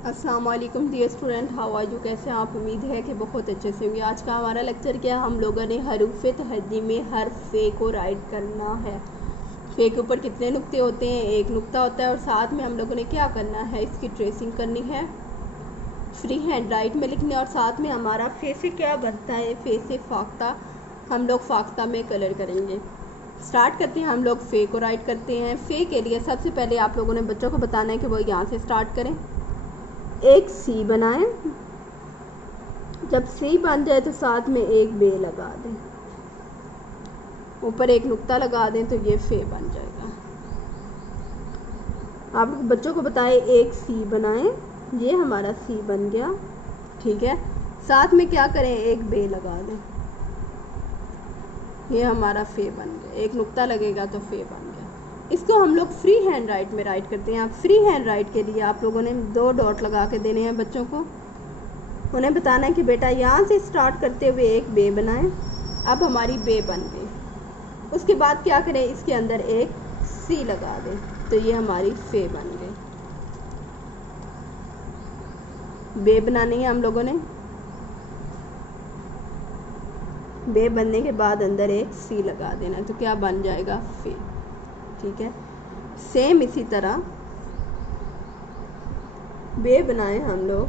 अस्सलाम वालेकुम dear student, how are you. कैसे हैं आप? उम्मीद है कि बहुत अच्छे से होंगे। आज का हमारा लेक्चर क्या है, हम लोगों ने हरूफ़े तहज्जी में हर फे को राइट करना है। फे के ऊपर कितने नुक्ते होते हैं? एक नुक्ता होता है और साथ में हम लोगों ने क्या करना है, इसकी ट्रेसिंग करनी है, फ्री हैंड राइट में लिखने, और साथ में हमारा फे से क्या बनता है, फे से फाख्ता हम लोग फाख्ता में कलर करेंगे। स्टार्ट करते हैं, हम लोग फे को राइट करते हैं। फे के लिए सबसे पहले आप लोगों ने बच्चों को बताना है कि वो यहाँ से स्टार्ट करें। एक सी बनाएं, जब सी बन जाए तो साथ में एक बे लगा दें, ऊपर एक नुक्ता लगा दें तो ये फे बन जाएगा। आप बच्चों को बताएं एक सी बनाएं, ये हमारा सी बन गया, ठीक है। साथ में क्या करें, एक बे लगा दें, ये हमारा फे बन गया। एक नुक्ता लगेगा तो फे बन गया। इसको हम लोग फ्री हैंड राइट में राइट करते हैं। आप फ्री हैंड राइट के लिए आप लोगों ने 2 डॉट लगा के देने हैं बच्चों को। उन्हें बताना है कि बेटा यहाँ से स्टार्ट करते हुए एक बे बनाएं। अब हमारी बे बन गई। उसके बाद क्या करें, इसके अंदर एक सी लगा दें तो ये हमारी फे बन गई। बे बनानी है हम लोगों ने, बे बनने के बाद अंदर एक सी लगा देना तो क्या बन जाएगा, फे, ठीक है। सेम इसी तरह बे बनाए हम लोग,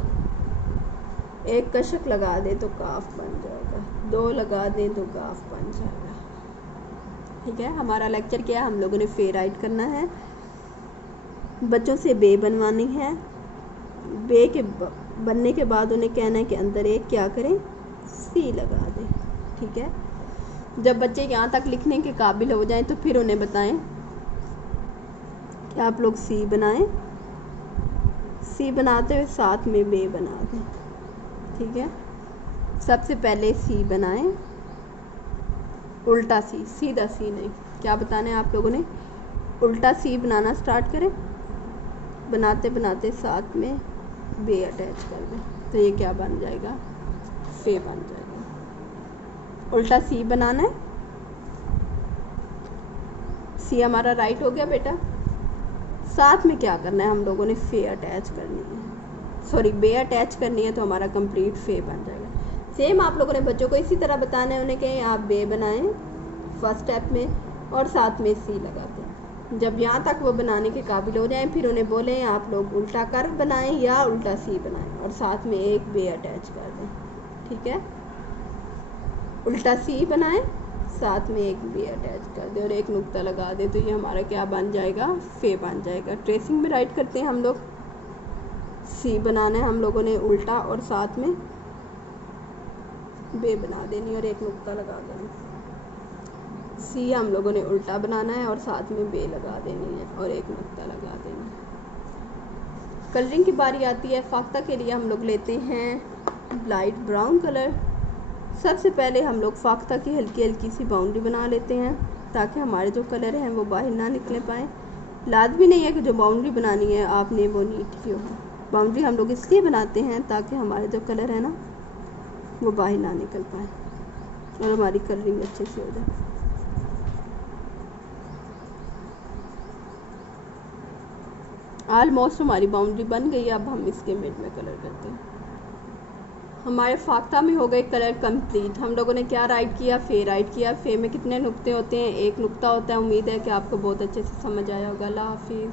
एक कशक लगा दें तो काफ बन जाएगा, 2 लगा दें तो काफ बन जाएगा, ठीक है। हमारा लेक्चर क्या है, हम लोगों ने फे राइट करना है, बच्चों से बे बनवानी है। बे के बनने के बाद उन्हें कहना है कि अंदर एक क्या करें, सी लगा दें, ठीक है। जब बच्चे यहाँ तक लिखने के काबिल हो जाएं तो फिर उन्हें बताएं कि आप लोग सी बनाएं। सी बनाते हुए साथ में बे बना दें, ठीक है। सबसे पहले सी बनाएं, उल्टा सी, सीधा सी नहीं। क्या बताना है आप लोगों ने, उल्टा सी बनाना स्टार्ट करें, बनाते बनाते साथ में बे अटैच कर दें तो ये क्या बन जाएगा, फे बन जाएगा। उल्टा सी बनाना है, सी हमारा राइट हो गया बेटा। साथ में क्या करना है, हम लोगों ने फे अटैच करनी है, सॉरी बे अटैच करनी है तो हमारा कंप्लीट फे बन जाएगा। सेम आप लोगों ने बच्चों को इसी तरह बताना है। उन्हें कहें आप बे बनाएं फर्स्ट स्टेप में और साथ में सी लगाते हैं। जब यहाँ तक वो बनाने के काबिल हो जाएं फिर उन्हें बोलें आप लोग उल्टा कर्व बनाएं या उल्टा सी बनाएं और साथ में एक बे अटैच कर दें, ठीक है। उल्टा सी बनाएं, साथ में एक बे अटैच कर दे और एक नुक्ता लगा दे तो ये हमारा क्या बन जाएगा, फे बन जाएगा। ट्रेसिंग में राइट करते हैं हम लोग, सी बनाना है हम लोगों ने उल्टा और साथ में बे बना देनी और एक नुक्ता लगा देना। सी हम लोगों ने उल्टा बनाना है और साथ में बे लगा देनी है और एक नुक्ता लगा देना है। कलरिंग की बारी आती है। फाख्ता के लिए हम लोग लेते हैं लाइट ब्राउन कलर। सबसे पहले हम लोग फाख्ता की हल्की हल्की सी बाउंड्री बना लेते हैं ताकि हमारे जो कलर हैं वो बाहर ना निकले पाए। लाजमी नहीं है कि जो बाउंड्री बनानी है आपने वो नीट की हो। बाउंड्री हम लोग इसलिए बनाते हैं ताकि हमारे जो कलर है ना वो बाहर ना निकल पाए और हमारी कलरिंग अच्छे से हो जाए। ऑलमोस्ट हमारी बाउंड्री बन गई। अब हम इसके मिड में कलर करते हैं। हमारे फाख्ता में हो गए कलर कंप्लीट। हम लोगों ने क्या राइट किया, फे राइट किया। फे में कितने नुक्ते होते हैं, एक नुक्ता होता है। उम्मीद है कि आपको बहुत अच्छे से समझ आया होगा। अल्लाह हाफिज़।